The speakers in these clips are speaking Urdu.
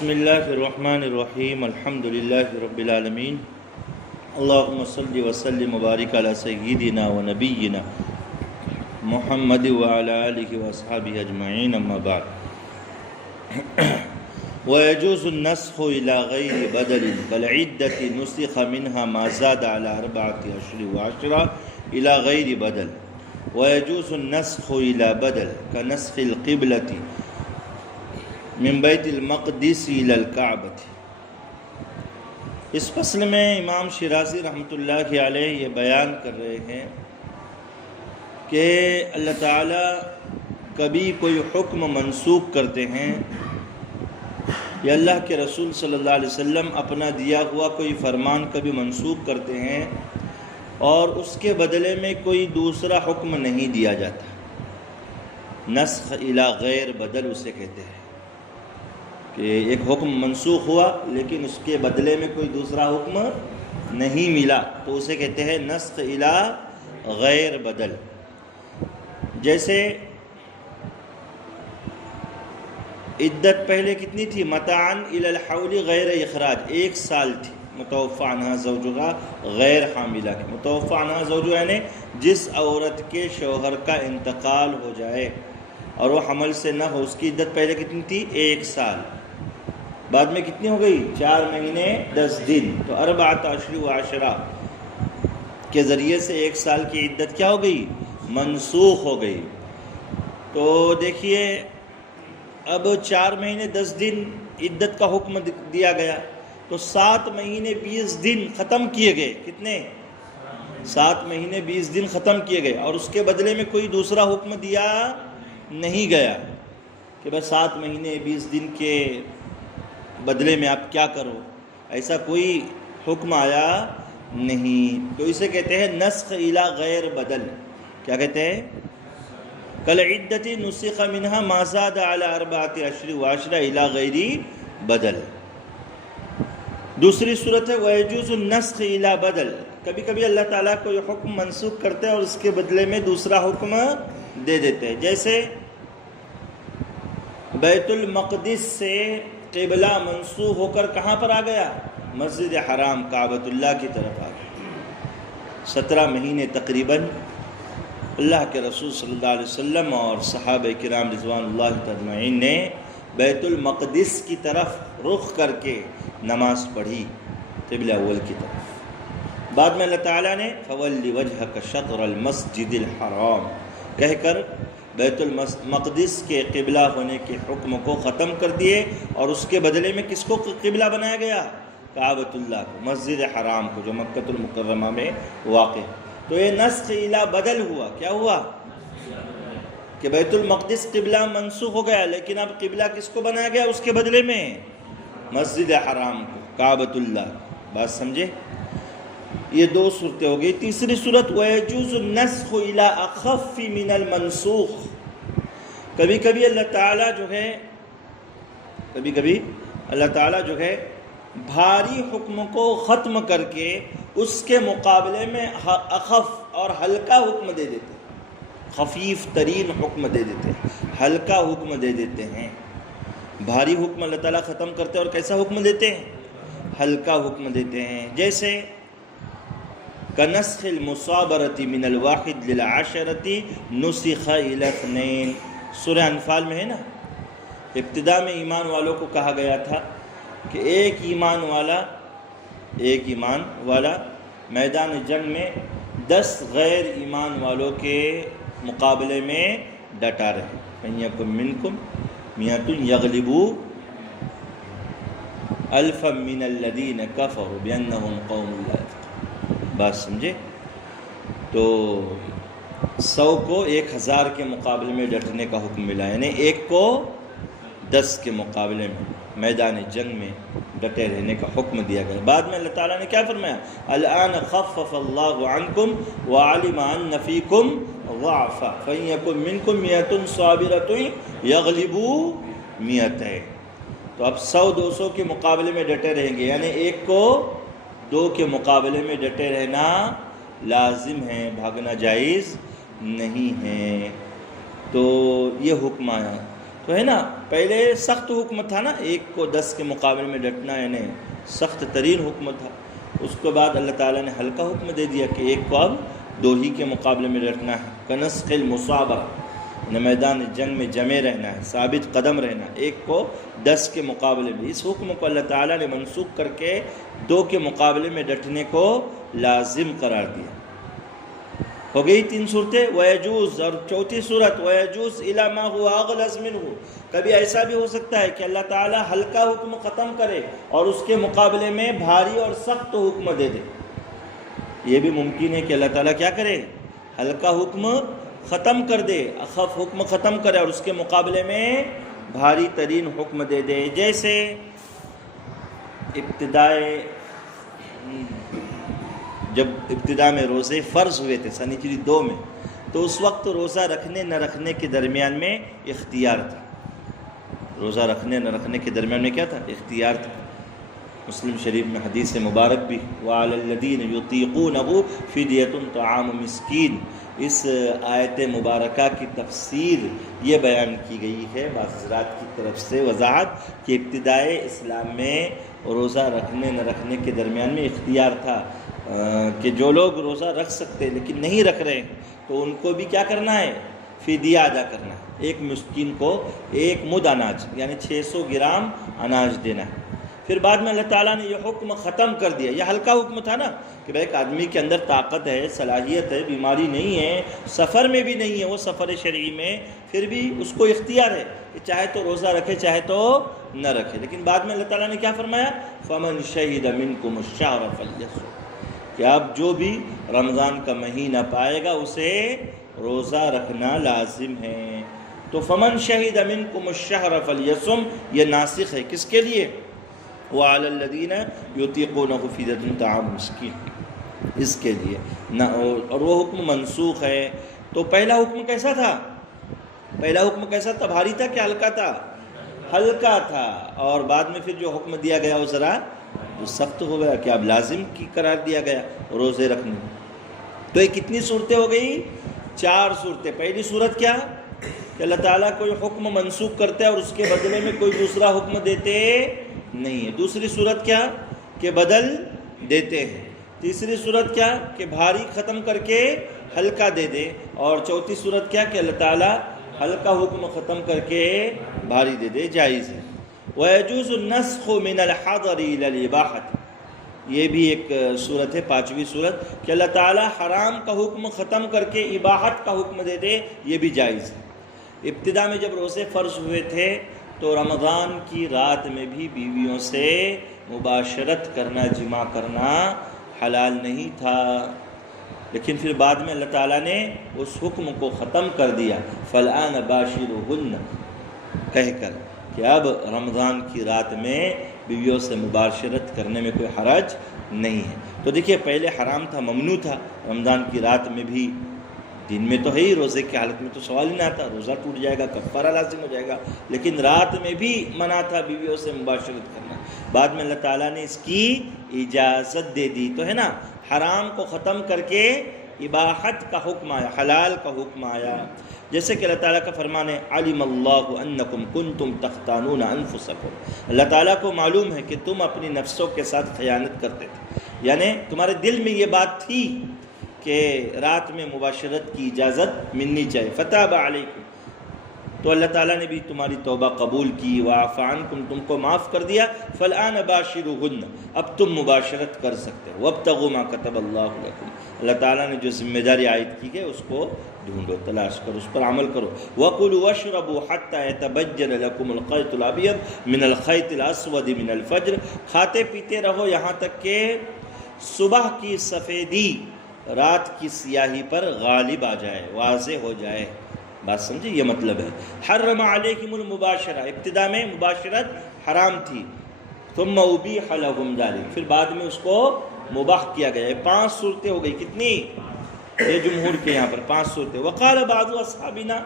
بسم اللہ الرحمن الرحیم الحمد للہ رب العالمین اللہم صلی وسلم وبارک علی سیدنا و نبینا محمد وعلی آلہ واصحابہ اجمعین اما بعد ويجوز النسخ إلى غير بدل كالعدة نسخ منها ما زاد على 14 و10 إلى غير بدل ويجوز النسخ إلى بدل كنسخ القبلة من بیت المقدس إلى الكعبة۔ اس فصل میں امام شیرازی رحمۃ اللہ علیہ یہ بیان کر رہے ہیں کہ اللہ تعالیٰ کبھی کوئی حکم منسوخ کرتے ہیں یا اللہ کے رسول صلی اللہ علیہ وسلم اپنا دیا ہوا کوئی فرمان کبھی منسوخ کرتے ہیں اور اس کے بدلے میں کوئی دوسرا حکم نہیں دیا جاتا۔ نسخ الی غیر بدل اسے کہتے ہیں کہ ایک حکم منسوخ ہوا لیکن اس کے بدلے میں کوئی دوسرا حکم نہیں ملا تو اسے کہتے ہیں نسخ الی غیر بدل۔ جیسے عدت پہلے کتنی تھی؟ متاعن الی الحول غیر اخراج، 1 سال تھی۔ متوفی عنہا زوجہا غیر حاملہ کی، متوفی عنہا زوجہا یعنی جس عورت کے شوہر کا انتقال ہو جائے اور وہ حمل سے نہ ہو، اس کی عدت پہلے کتنی تھی؟ 1 سال، بعد میں کتنی ہو گئی؟ 4 مہینے 10 دن، تو 14 و 10 کے ذریعے سے 1 سال کی عدت کیا ہو گئی؟ منسوخ ہو گئی۔ تو دیکھیے اب 4 مہینے 10 دن عدت کا حکم دیا گیا تو 7 مہینے 20 دن ختم کیے گئے۔ کتنے؟ 7 مہینے 20 دن ختم کیے گئے اور اس کے بدلے میں کوئی دوسرا حکم دیا نہیں گیا کہ بس 7 مہینے 20 دن کے بدلے میں آپ کیا کرو، ایسا کوئی حکم آیا نہیں، تو اسے کہتے ہیں نسخ الی غیر بدل۔ کیا کہتے ہیں؟ کالعدۃ نسخ منها ما زاد علی 14 و10 الی غیر بدل۔ دوسری صورت ہے ویجوز النسخ الی بدل، کبھی کبھی اللہ تعالیٰ کوئی حکم منسوخ کرتے ہیں اور اس کے بدلے میں دوسرا حکم دے دیتے ہیں۔ جیسے بیت المقدس سے قبلہ منسوخ ہو کر کہاں پر آ گیا؟ مسجد حرام کعبۃ اللہ کی طرف آ گیا۔ 17 مہینے تقریباً اللہ کے رسول صلی اللہ علیہ وسلم اور صحابہ کرام رضوان اللہ اجمعین نے بیت المقدس کی طرف رخ کر کے نماز پڑھی، قبلہ اول کی طرف۔ بعد میں اللہ تعالیٰ نے فَوَلِّ وَجْهَكَ شَطْرَ الْمَسْجِدِ الْحَرَامِ کہہ کر بیت المقدس کے قبلہ ہونے کے حکم کو ختم کر دیے اور اس کے بدلے میں کس کو قبلہ بنایا گیا؟ کعبۃ اللہ کو، مسجد حرام کو جو مکۃ المکرمہ میں واقع ہے۔ تو یہ نسخ الی بدل ہوا۔ کیا ہوا؟ کہ بیت المقدس قبلہ منسوخ ہو گیا لیکن اب قبلہ کس کو بنایا گیا اس کے بدلے میں؟ مسجد حرام کو، کعبۃ اللہ۔ بات سمجھے؟ یہ 2 صورتیں ہو گئی۔ تیسری صورت وَيَجُوزُ النَّسْخُ إِلَىٰ أَخَفِّ مِنَ الْمَنْسُوخِ، کبھی کبھی اللہ تعالیٰ جو ہے بھاری حکم کو ختم کر کے اس کے مقابلے میں اخف اور ہلکا حکم دے دیتے ہیں، خفیف ترین حکم دے دیتے ہیں، ہلکا حکم دے دیتے ہیں۔ بھاری حکم اللہ تعالیٰ ختم کرتے ہیں اور کیسا حکم دیتے ہیں؟ ہلکا حکم دیتے ہیں۔ جیسے كنسخ المصابرة من 1 ل10 نسخ إلى 2، سورہ انفال میں ہے نا۔ ابتدا میں ایمان والوں کو کہا گیا تھا کہ ایک ایمان والا میدان جنگ میں 10 غیر ایمان والوں کے مقابلے میں ڈٹا رہے۔ إن يكن منكم 100 يغلبوا 1000 من الذين كفروا بأنهم قوم لا يفقهون۔ بات سمجھے؟ تو 100 کو 1000 کے مقابلے میں ڈٹنے کا حکم ملا، یعنی 1 کو 10 کے مقابلے میں میدان جنگ میں ڈٹے رہنے کا حکم دیا گیا۔ بعد میں اللہ تعالیٰ نے کیا فرمایا؟ الآن خفف اللہ عنکم وعلم ان فیکم ضعفا فإن یکن منکم 100 صابرة یغلبوا 200۔ تو اب 100-200 کے مقابلے میں ڈٹے رہیں گے، یعنی 1 کو 2 کے مقابلے میں ڈٹے رہنا لازم ہے، بھاگنا جائز نہیں ہے۔ تو یہ حکم آیا۔ تو ہے نا، پہلے سخت حکم تھا نا، 1 کو 10 کے مقابلے میں ڈٹنا، یعنی سخت ترین حکم تھا. اس کے بعد اللہ تعالیٰ نے ہلکا حکم دے دیا کہ 1 کو اب 2 ہی کے مقابلے میں ڈٹنا ہے. کنسخ المصابہ، میدان جنگ میں جمے رہنا ہے، ثابت قدم رہنا. 1 کو 10 کے مقابلے میں، اس حکم کو اللہ تعالیٰ نے منسوخ کر کے 2 کے مقابلے میں ڈٹنے کو لازم قرار دیا. ہو گئی 3 صورتیں. وَيَجُوز، اور 4تھی صورت وَيَجُوز إِلَى مَا هُوَ أَغْلَظ مِنْهُ. کبھی ایسا بھی ہو سکتا ہے کہ اللہ تعالیٰ ہلکا حکم ختم کرے اور اس کے مقابلے میں بھاری اور سخت حکم دے دے. یہ بھی ممکن ہے کہ اللہ تعالیٰ کیا کرے، ہلکا حکم ختم کر دے، اخف حکم ختم کرے اور اس کے مقابلے میں بھاری ترین حکم دے دے. جیسے جب ابتدا میں روزے فرض ہوئے تھے سن ہجری 2 میں، تو اس وقت روزہ رکھنے نہ رکھنے کے درمیان میں اختیار تھا. روزہ رکھنے نہ رکھنے کے درمیان میں کیا تھا، اختیار تھا. مسلم شریف میں حدیث مبارک بھی وَعَلَى الَّذِينَ يُطِيقُونَهُ فِدْيَةٌ طَعَامُ مِسْكِينٍ. اس آیت مبارکہ کی تفسیر یہ بیان کی گئی ہے بعض حضرات کی طرف سے وضاحت کہ ابتدائے اسلام میں روزہ رکھنے نہ رکھنے کے درمیان میں اختیار تھا کہ جو لوگ روزہ رکھ سکتے لیکن نہیں رکھ رہے تو ان کو بھی کیا کرنا ہے، فدیہ ادا کرنا ہے. 1 مسکین کو 1 مد اناج یعنی 600 گرام اناج دینا ہے. پھر بعد میں اللہ تعالیٰ نے یہ حکم ختم کر دیا. یہ ہلکا حکم تھا نا کہ بھائی ایک آدمی کے اندر طاقت ہے، صلاحیت ہے، بیماری نہیں ہے، سفر میں بھی نہیں ہے وہ سفر شرعی میں، پھر بھی اس کو اختیار ہے کہ چاہے تو روزہ رکھے چاہے تو نہ رکھے. لیکن بعد میں اللہ تعالیٰ نے کیا فرمایا، فَمَنْ شَهِدَ مِنْكُمُ الشَّهْرَ فَلْيَصُمْ، کہ اب جو بھی رمضان کا مہینہ پائے گا اسے روزہ رکھنا لازم ہے. تو فمن شہد منکم الشہر فلیصم یہ ناسخ ہے کس کے لیے، وعلی الذین یطیقونہ فدیۃ طعام مسکین، اس کے لیے. اور وہ حکم منسوخ ہے. تو پہلا حکم کیسا تھا، پہلا حکم کیسا تھا، بھاری تھا کہ ہلکا تھا، ہلکا تھا. اور بعد میں پھر جو حکم دیا گیا وہ ذرا سخت ہو گیا کہ اب لازم کی قرار دیا گیا روزے رکھنے. تو یہ کتنی صورتیں ہو گئی، 4 صورتیں. پہلی صورت کیا کہ اللہ تعالیٰ کوئی حکم منسوخ کرتے اور اس کے بدلے میں کوئی دوسرا حکم دیتے نہیں ہے. دوسری صورت کیا کہ بدل دیتے ہیں. تیسری صورت کیا کہ بھاری ختم کر کے ہلکا دے دے. اور چوتھی صورت کیا کہ اللہ تعالیٰ ہلکا حکم ختم کر کے بھاری دے دے، جائز ہے. وَيَجُوزُ النَّسْخُ مِنَ الْحَضَرِ إِلَى الْإِبَاحَةِ، یہ بھی ایک صورت ہے 5ویں صورت کہ اللہ تعالیٰ حرام کا حکم ختم کر کے اباحت کا حکم دے دے، یہ بھی جائز ہے. ابتدا میں جب روزے فرض ہوئے تھے تو رمضان کی رات میں بھی بیویوں سے مباشرت کرنا، جماع کرنا حلال نہیں تھا. لیکن پھر بعد میں اللہ تعالیٰ نے اس حکم کو ختم کر دیا، فَالْآنَ بَاشِرُوهُنَّ کہہ کر کہ اب رمضان کی رات میں بیویوں سے مباشرت کرنے میں کوئی حرج نہیں ہے. تو دیکھیے پہلے حرام تھا، ممنوع تھا. رمضان کی رات میں بھی، دن میں تو ہے ہی، روزے کی حالت میں تو سوال ہی نہ آتا، روزہ ٹوٹ جائے گا، کفارہ لازم ہو جائے گا. لیکن رات میں بھی منع تھا بیویوں سے مباشرت کرنا. بعد میں اللہ تعالیٰ نے اس کی اجازت دے دی. تو ہے نا، حرام کو ختم کر کے اباحت کا حکم آیا، حلال کا حکم آیا. جیسے کہ اللہ تعالیٰ کا فرمان ہے علم اللہ انکم کنتم تختانون انفسکم، اللہ تعالیٰ کو معلوم ہے کہ تم اپنی نفسوں کے ساتھ خیانت کرتے تھے. یعنی تمہارے دل میں یہ بات تھی کہ رات میں مباشرت کی اجازت ملنی چاہیے. فتاب علیکم، تو اللہ تعالیٰ نے بھی تمہاری توبہ قبول کی. وعفا عنکم، تم کو معاف کر دیا. فالآن باشروہن، اب تم مباشرت کر سکتے ہو. وابتغوا ما کتب اللہ لکم، اللہ تعالیٰ نے جو ذمہ داری عائد کی ہے اس کو ڈھونڈو، تلاش کرو، اس پر عمل کرو. وَكُلُوا وَاشْرَبُوا حَتَّى يَتَبَيَّنَ لَكُمُ الْخَيْطُ الْأَبْيَضُ مِنَ الْخَيْطِ الْأَسْوَدِ مِنَ الْفَجْرِ، کھاتے پیتے رہو یہاں تک کہ صبح کی سفیدی رات کی سیاہی پر غالب آ جائے، واضح ہو جائے. بات سمجھے، یہ مطلب ہے. حرم علیکم المباشرہ، ابتدا میں مباشرت حرام تھی. ثم ابیح لہم ذلک، پھر بعد میں اس کو مباح کیا گیا. 5 صورتیں ہو گئی. کتنی؟ یہ جمہور کے یہاں پر 5 صورتیں. وقال بعض اصحابنا،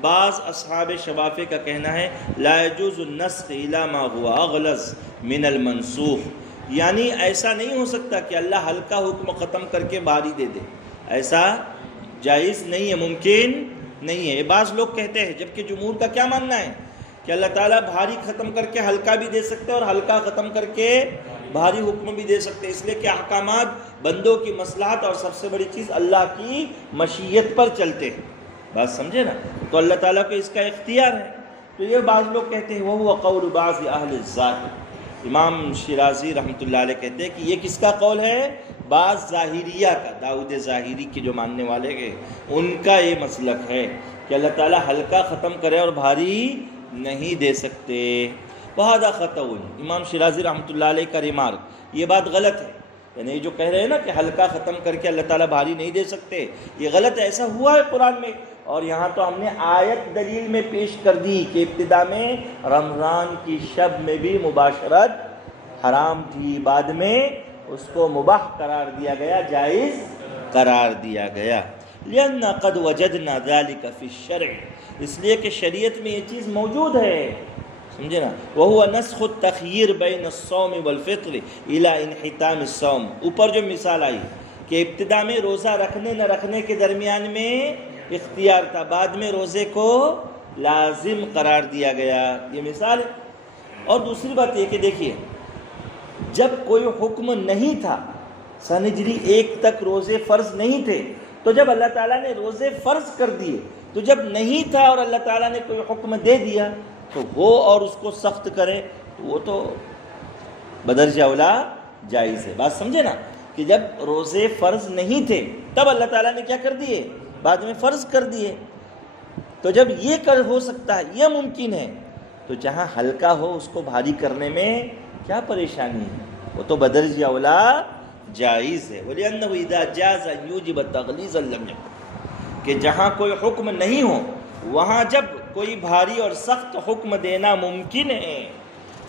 بعض اصحاب شوافع کا کہنا ہے لا يجوز النسخ الا ما هو اغلظ من المنسوخ، یعنی ایسا نہیں ہو سکتا کہ اللہ ہلکا حکم ختم کر کے بھاری دے دے، ایسا جائز نہیں ہے، ممکن نہیں ہے. یہ بعض لوگ کہتے ہیں، جبکہ جمہور کا کیا ماننا ہے کہ اللہ تعالیٰ بھاری ختم کر کے ہلکا بھی دے سکتے ہیں اور ہلکا ختم کر کے بھاری حکم بھی دے سکتے ہیں، اس لیے کہ احکامات بندوں کی مصلحت اور سب سے بڑی چیز اللہ کی مشیت پر چلتے ہیں۔ بات سمجھے نا؟ تو اللہ تعالیٰ کو اس کا اختیار ہے۔ تو یہ بعض لوگ کہتے ہیں وَهُوَ قَوْلُ بَعْضِ أَهْلِ الظَّاهِرِ، امام شیرازی رحمۃ اللہ علیہ کہتے ہیں کہ یہ کس کا قول ہے؟ بعض ظاہریہ کا، داؤد ظاہری کے جو ماننے والے ہیں ان کا یہ مسلک ہے کہ اللہ تعالیٰ ہلکا ختم کرے اور بھاری نہیں دے سکتے۔ وَهَذَا خَطَأٌ، امام شیرازی رحمۃ اللہ علیہ کا ریمارک، یہ بات غلط ہے، یعنی جو کہہ رہے ہیں نا کہ ہلکا ختم کر کے اللہ تعالیٰ بھاری نہیں دے سکتے، یہ غلط ہے، ایسا ہوا ہے قرآن میں۔ اور یہاں تو ہم نے آیت دلیل میں پیش کر دی کہ ابتدا میں رمضان کی شب میں بھی مباشرت حرام تھی، بعد میں اس کو مباح قرار دیا گیا، جائز قرار دیا گیا۔ لِأَنَّا قَدْ وَجَدْنَا ذَلِكَ فِي الشَّرْعِ، اس لیے کہ شریعت میں یہ چیز موجود ہے، سمجھے نا؟ وَهُوَ نَسْخُ التَّخْيِيرِ بَيْنَ الصَّوْمِ وَالْفِطْرِ إِلَىٰ انْحِتَامِ الصَّوْمِ، اوپر جو مثال آئی کہ ابتدا میں روزہ رکھنے نہ رکھنے کے درمیان میں اختیار تھا، بعد میں روزے کو لازم قرار دیا گیا، یہ مثال ہے۔ اور دوسری بات یہ کہ دیکھیے، جب کوئی حکم نہیں تھا، سن ہجری 1 تک روزے فرض نہیں تھے، تو جب اللہ تعالیٰ نے روزے فرض کر دیے، تو جب نہیں تھا اور اللہ تعالیٰ نے کوئی حکم دے دیا تو وہ اور اس کو سخت کرے تو وہ تو بدرجہ اولا جائز ہے۔ بات سمجھے نا کہ جب روزے فرض نہیں تھے تب اللہ تعالیٰ نے کیا کر دیے؟ بعد میں فرض کر دیے۔ تو جب یہ ہو سکتا ہے، یہ ممکن ہے، تو جہاں ہلکا ہو اس کو بھاری کرنے میں کیا پریشانی ہے؟ وہ تو بدرجہ اولا جائز ہے۔ وَلِأَنَّهُ إِذَا جَازَ أَن يُوجِبَ تَغْلِيظًا لَمْ يَكُنْ، کہ جہاں کوئی حکم نہیں ہو وہاں جب کوئی بھاری اور سخت حکم دینا ممکن ہے،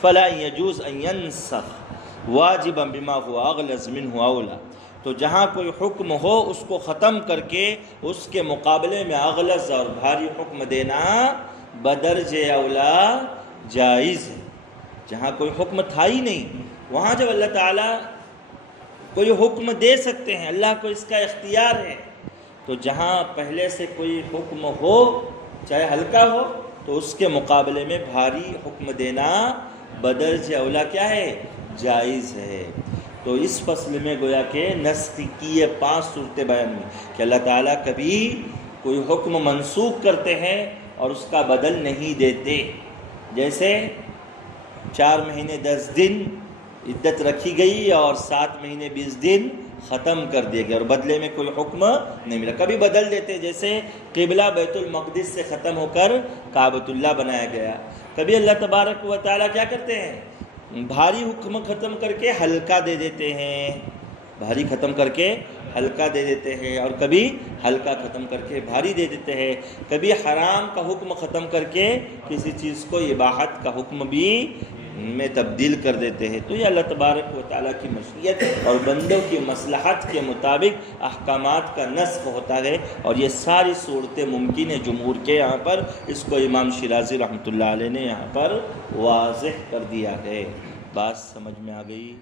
فَلَا يَجُوزُ أَن يَنْسَخَ وَاجِبًا بِمَا هُوَ أَغْلَظُ مِنْهُ أَوْلَىٰ، تو جہاں کوئی حکم ہو اس کو ختم کر کے اس کے مقابلے میں اغلظ اور بھاری حکم دینا بدرجہ اولا جائز ہے۔ جہاں کوئی حکم تھا ہی نہیں وہاں جب اللہ تعالیٰ کوئی حکم دے سکتے ہیں، اللہ کو اس کا اختیار ہے، تو جہاں پہلے سے کوئی حکم ہو چاہے ہلکا ہو تو اس کے مقابلے میں بھاری حکم دینا بدرجہ اولا کیا ہے؟ جائز ہے۔ تو اس فصل میں گویا کہ نسخ کی یہ 5 صورتیں بیان ہوئی کہ اللہ تعالیٰ کبھی کوئی حکم منسوخ کرتے ہیں اور اس کا بدل نہیں دیتے، جیسے 4 مہینے 10 دن عدت رکھی گئی اور 7 مہینے 20 دن ختم کر دیے گئے اور بدلے میں کوئی حکم نہیں ملا۔ کبھی بدل دیتے، جیسے قبلہ بیت المقدس سے ختم ہو کر کعبۃ اللہ بنایا گیا۔ کبھی اللہ تبارک و تعالیٰ کیا کرتے ہیں؟ بھاری حکم ختم کر کے ہلکا دے دیتے ہیں، بھاری ختم کر کے ہلکا دے دیتے ہیں، اور کبھی ہلکا ختم کر کے بھاری دے دیتے ہیں۔ کبھی حرام کا حکم ختم کر کے کسی چیز کو اباحت کا حکم بھی میں تبدیل کر دیتے ہیں۔ تو یہ اللہ تبارک و تعالیٰ کی مشیت اور بندوں کی مصلحت کے مطابق احکامات کا نسخ ہوتا ہے، اور یہ ساری صورتیں ممکن ہیں جمہور کے یہاں پر، اس کو امام شیرازی رحمۃ اللہ علیہ نے یہاں پر واضح کر دیا ہے۔ بات سمجھ میں آ گئی؟